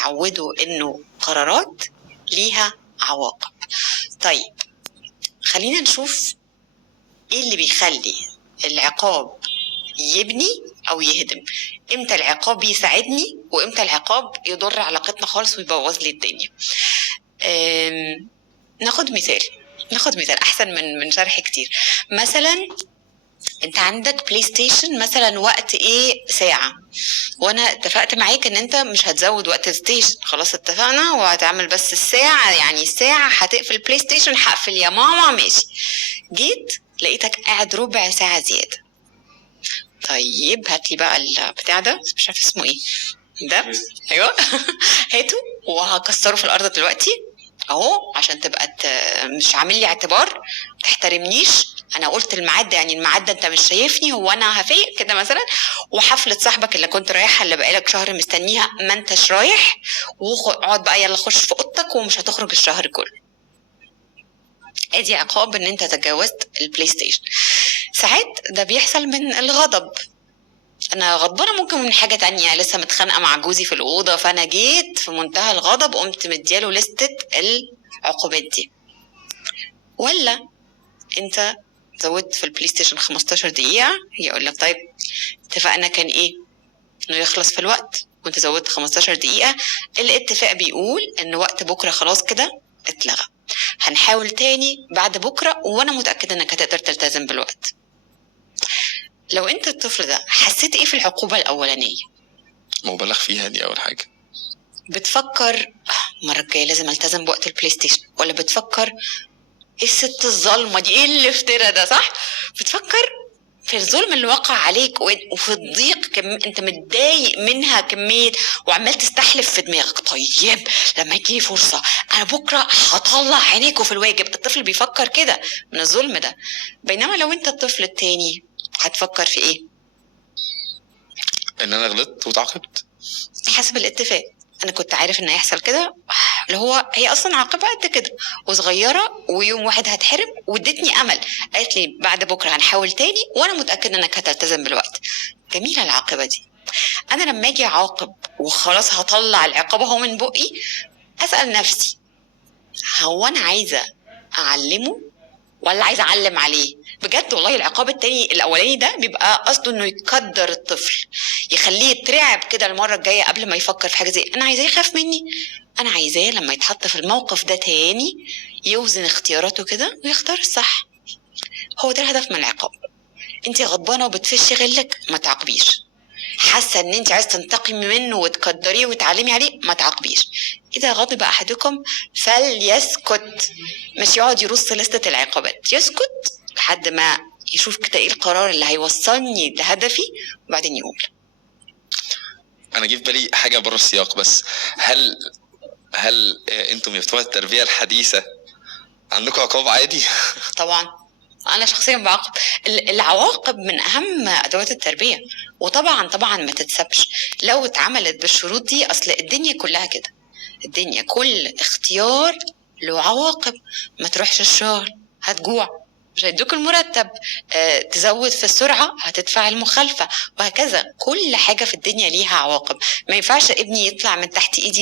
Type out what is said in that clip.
اتعودوا انه قرارات ليها عواقب. طيب خلينا نشوف ايه اللي بيخلي العقاب يبني او يهدم. امتى العقاب يساعدني وامتى العقاب يضر علاقتنا خالص ويبوظ لي الدنيا. ناخد مثال احسن من شرح كتير. مثلا انت عندك بلاي ستيشن مثلا وقت ايه ساعة، وانا اتفقت معاك ان انت مش هتزود وقت الستيشن، خلاص اتفقنا وهتعمل بس الساعة، يعني الساعة هتقفل بلاي ستيشن، هقفل يا ماما ماشي. جيت لقيتك قاعد ربع ساعة زيادة. طيب هاتلي بقى البتاع ده مش عارف اسمه ايه ده، ايوه هاته وهكسره في الارض دلوقتي اهو عشان تبقى مش عامل لي اعتبار، تحترمنيش. انا قلت الميعاد ده، يعني الميعاد ده انت مش شايفني، هو انا هفيق كده مثلا. وحفله صاحبك اللي كنت رايحها اللي بقالك شهر مستنيها ما انتش رايح، واقعد بقى يلا خش في اوضتك ومش هتخرج الشهر كله. ادي عقاب ان انت تجاوزت البلاي ستيشن. ساعات ده بيحصل من الغضب، انا غضبانه ممكن من حاجه تانية، لسه متخانقه مع جوزي في الاوضه، فانا جيت في منتهى الغضب قمت مدياله لستة العقوبات دي. ولا انت زودت في البلاي ستيشن 15 دقيقه، يقول لك طيب اتفقنا كان ايه انه يخلص في الوقت وانت زودت 15 دقيقه، الاتفاق بيقول ان وقت بكره خلاص كده اتلغى، هنحاول تاني بعد بكره وانا متاكده انك هتقدر تلتزم بالوقت. لو انت الطفل ده حسيت ايه في العقوبه الاولانيه؟ مبالغ فيها دي اول حاجه. بتفكر المره الجايه لازم التزم بوقت البلاي ستيشن، ولا بتفكر ايه الست الظالمه دي، ايه اللي افترى ده، صح؟ بتفكر في الظلم اللي وقع عليك وفي الضيق انت متضايق منها كميه، وعمال تستحلف في دماغك طيب لما يجيلي فرصه انا بكره هطلع عينيكوا في الواجب. الطفل بيفكر كده من الظلم ده. بينما لو انت الطفل التاني هتفكر في ايه؟ ان انا غلطت وتعاقبت حسب الاتفاق. انا كنت عارف ان هيحصل كده، اللي هو هي اصلا عاقبه قد كده وصغيره، ويوم واحد هتحرم، وادتني امل، قالت لي بعد بكره هنحاول تاني وانا متاكده انك هتلتزم بالوقت. جميله العاقبه دي. انا لما اجي اعاقب وخلاص هطلع العقاب اهو من بقي، اسال نفسي هو انا عايزه اعلمه ولا عايزه اعلم عليه؟ بجد والله العقاب التاني الاولاني ده بيبقى قصده انه يقدر الطفل، يخليه يترعب كده المره الجايه قبل ما يفكر في حاجه زي انا عايزاه يخاف مني. انا عايزاه لما يتحط في الموقف ده تاني يوزن اختياراته كده ويختار الصح. هو ده الهدف من العقاب. انت غضبانه وبتفشي غلك، ما تعاقبيش. حاسه ان انت عايز تنتقمي منه وتقدريه وتعلمي عليه، ما تعاقبيش. اذا غضب احدكم فليسكت، مش يقعد يرص لستة العقابات، يسكت لحد ما يشوف كده ايه القرار اللي هيوصلني لهدفي وبعدين يقول. انا جه في بالي حاجه بره السياق، بس هل انتم يا بتوع التربيه الحديثه عندكم عقاب عادي؟ طبعا انا شخصيا بعاقب. العواقب من اهم ادوات التربيه، وطبعا ما تتسبش لو اتعملت بالشروط دي. اصل الدنيا كلها كده، الدنيا كل اختيار له عواقب. ما تروحش الشغل هتجوع مش هيدوك المرتب، تزود في السرعة هتدفع المخالفة، وهكذا. كل حاجة في الدنيا ليها عواقب. ما ينفعش ابني يطلع من تحت ايدي